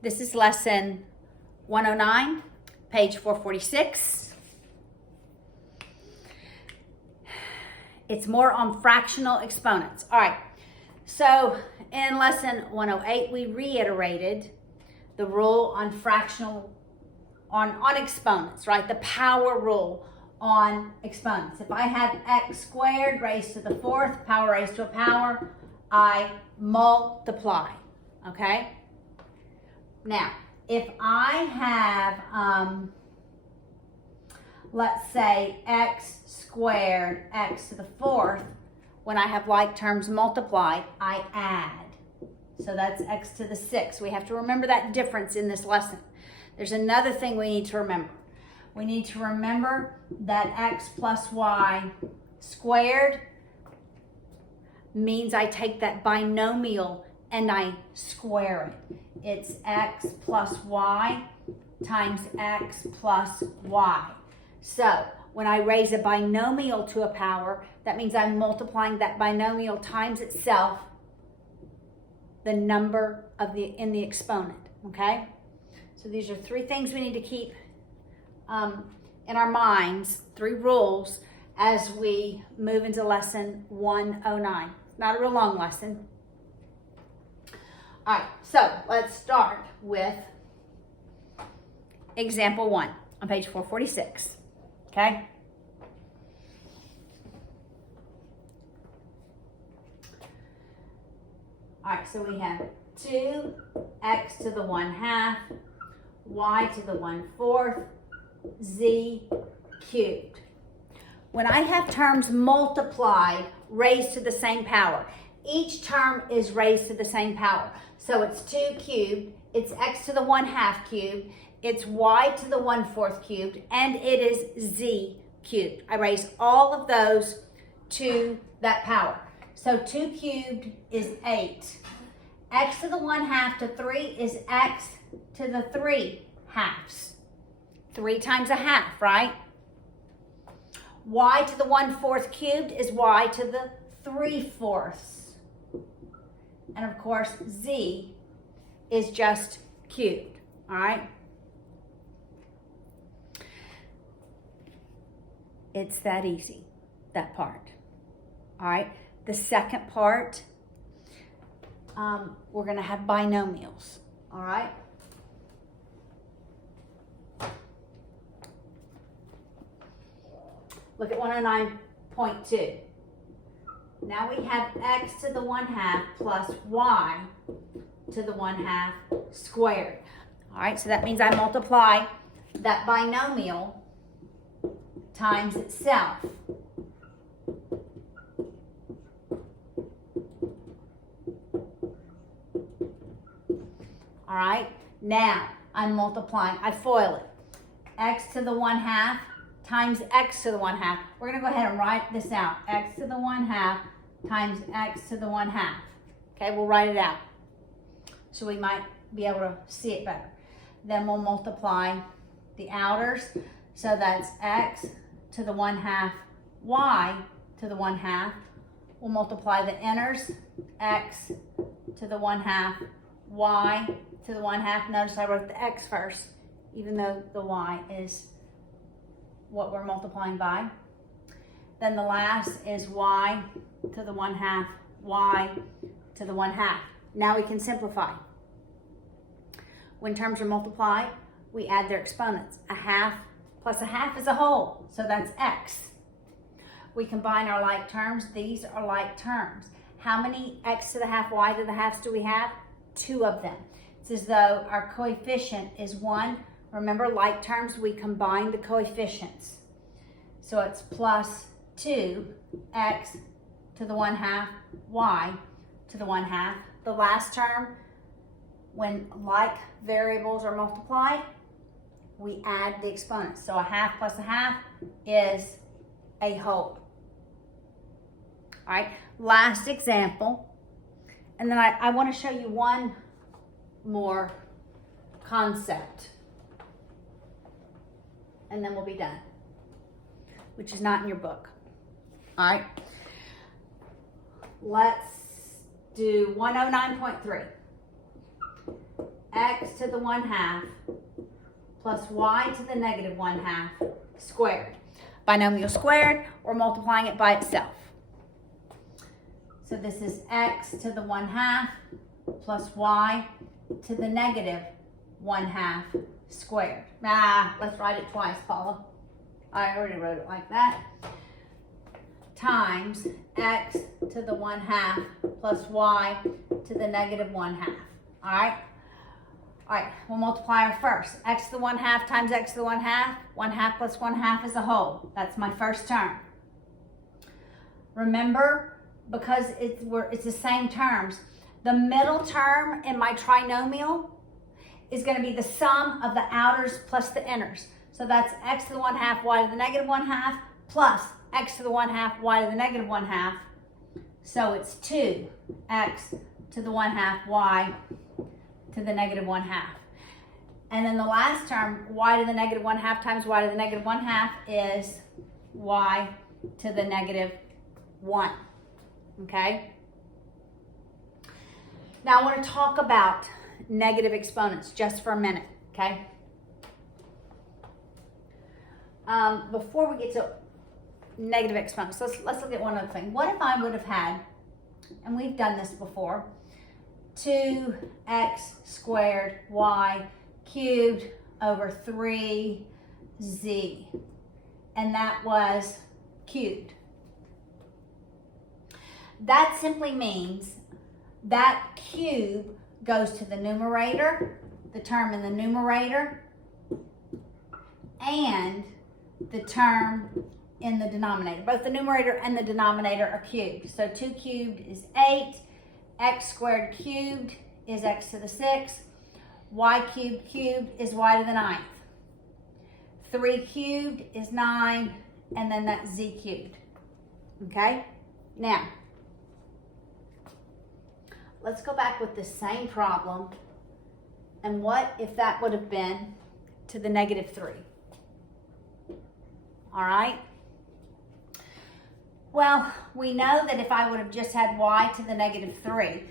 This is lesson 109, page 446. It's more on fractional exponents. All right, so in lesson 108, we reiterated the rule on fractional, on exponents, right? The power rule on exponents. If I have x squared raised to the fourth, power raised to a power, I multiply, okay? Now, if I have, let's say x squared, x to the fourth, when I have like terms multiplied, I add. So that's x to the sixth. We have to remember that difference in this lesson. There's another thing we need to remember. We need to remember that x plus y squared means I take that binomial and I square it. It's x plus y times x plus y. So when I raise a binomial to a power, that means I'm multiplying that binomial times itself, the number of in the exponent, okay? So these are three things we need to keep in our minds, three rules as we move into lesson 109. Not a real long lesson. All right, so let's start with example 1 on page 446, okay? All right, so we have 2x to the 1/2, y to the 1/4, z cubed. When I have terms multiplied, raised to the same power, each term is raised to the same power. So it's 2 cubed, it's x to the 1/2 cubed, it's y to the 1/4 cubed, and it is z cubed. I raise all of those to that power. So 2 cubed is 8. X to the 1/2 to 3 is x to the 3/2. 3 times a half, right? Y to the 1/4 cubed is y to the 3/4. And of course, z is just cubed, all right? It's that easy, that part, all right? The second part, we're gonna have binomials, all right? Look at 109.2. Now we have x to the 1/2 plus y to the 1/2 squared. All right, so that means I multiply that binomial times itself. All right, now I'm multiplying, I FOIL it. X to the 1/2 times x to the 1/2. We're gonna go ahead and write this out. X to the 1/2 times x to the 1/2. Okay, we'll write it out so we might be able to see it better. Then we'll multiply the outers. So that's x to the 1/2, y to the 1/2. We'll multiply the inners, x to the 1/2, y to the 1/2. Notice I wrote the x first, even though the y is what we're multiplying by. Then the last is y to the 1/2, y to the 1/2. Now we can simplify. When terms are multiplied, we add their exponents. A half plus a half is a whole, so that's x. We combine our like terms. These are like terms. How many x to the 1/2, y to the 1/2 do we have? 2 of them. It's as though our coefficient is 1. Remember, like terms, we combine the coefficients. So it's plus 2x to the 1/2, y to the 1/2. The last term, when like variables are multiplied, we add the exponents. So a half plus a half is a whole. All right, last example. And then I want to show you one more concept. And then we'll be done, which is not in your book. All right. Let's do 109.3. x to the 1/2 plus y to the negative 1/2 squared. Binomial squared, we're multiplying it by itself. So this is x to the 1/2 plus y to the negative 1/2 squared. Let's write it twice, Paula. I already wrote it like that. Times x to the 1/2 plus y to the negative 1/2. All right? All right, we'll multiply our first. X to the 1/2 times x to the 1/2. 1/2 plus 1/2 is a whole. That's my first term. Remember, because it's the same terms, the middle term in my trinomial is going to be the sum of the outers plus the inners. So that's x to the 1/2, y to the negative 1/2, plus x to the 1/2, y to the negative 1/2. So it's 2x to the 1/2, y to the negative 1/2. And then the last term, y to the negative 1/2 times y to the negative 1/2 is y to the negative 1. Okay? Now I want to talk about negative exponents just for a minute, okay? Before we get to negative exponents, let's look at one other thing. What if I would have had, and we've done this before, 2x squared y cubed over 3z, and that was cubed. That simply means that cube goes to the numerator, the term in the numerator, and the term in the denominator. Both the numerator and the denominator are cubed. So 2 cubed is 8, x squared cubed is x to the 6, y cubed cubed is y to the 9th. 3 cubed is 9, and then that's z cubed. Okay? Now, let's go back with the same problem. And what if that would have been to the negative 3? All right? Well, we know that if I would have just had y to the negative 3,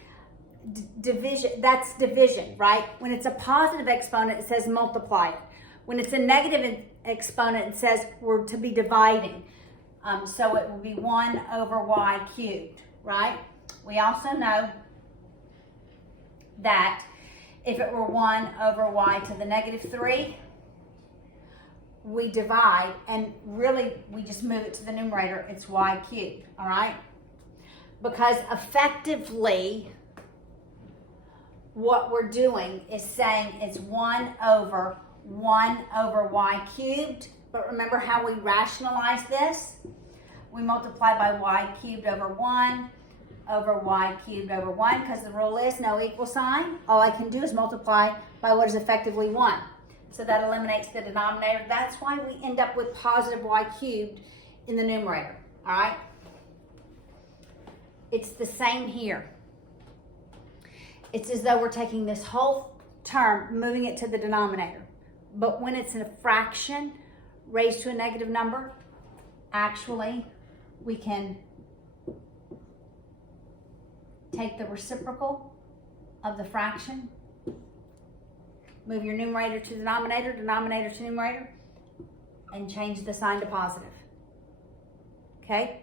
division, that's division, right? When it's a positive exponent, it says multiply it. When it's a negative exponent, it says we're to be dividing. So it will be 1 over y cubed, right? We also know that if it were 1 over y to the negative 3, we divide, and really we just move it to the numerator, it's y cubed, all right? Because effectively, what we're doing is saying it's 1 over y cubed, but remember how we rationalize this? We multiply by y cubed over 1 over y cubed over 1, because the rule is no equal sign. All I can do is multiply by what is effectively 1. So that eliminates the denominator. That's why we end up with positive y cubed in the numerator, all right? It's the same here. It's as though we're taking this whole term, moving it to the denominator. But when it's in a fraction raised to a negative number, actually, we can take the reciprocal of the fraction, move your numerator to denominator, denominator to numerator, and change the sign to positive. Okay?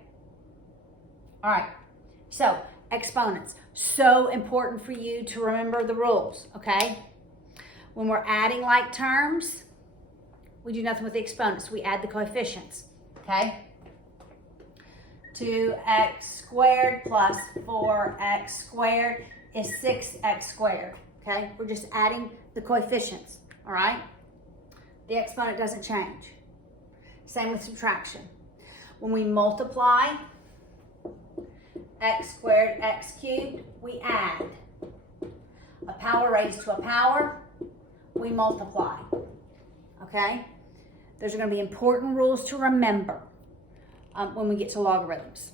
All right. So, exponents. So important for you to remember the rules, okay? When we're adding like terms, we do nothing with the exponents. We add the coefficients, okay? 2x squared plus 4x squared is 6x squared, okay? We're just adding the coefficients, all right? The exponent doesn't change. Same with subtraction. When we multiply x squared, x cubed, we add. A power raised to a power, we multiply, okay? Those are going to be important rules to remember when we get to logarithms.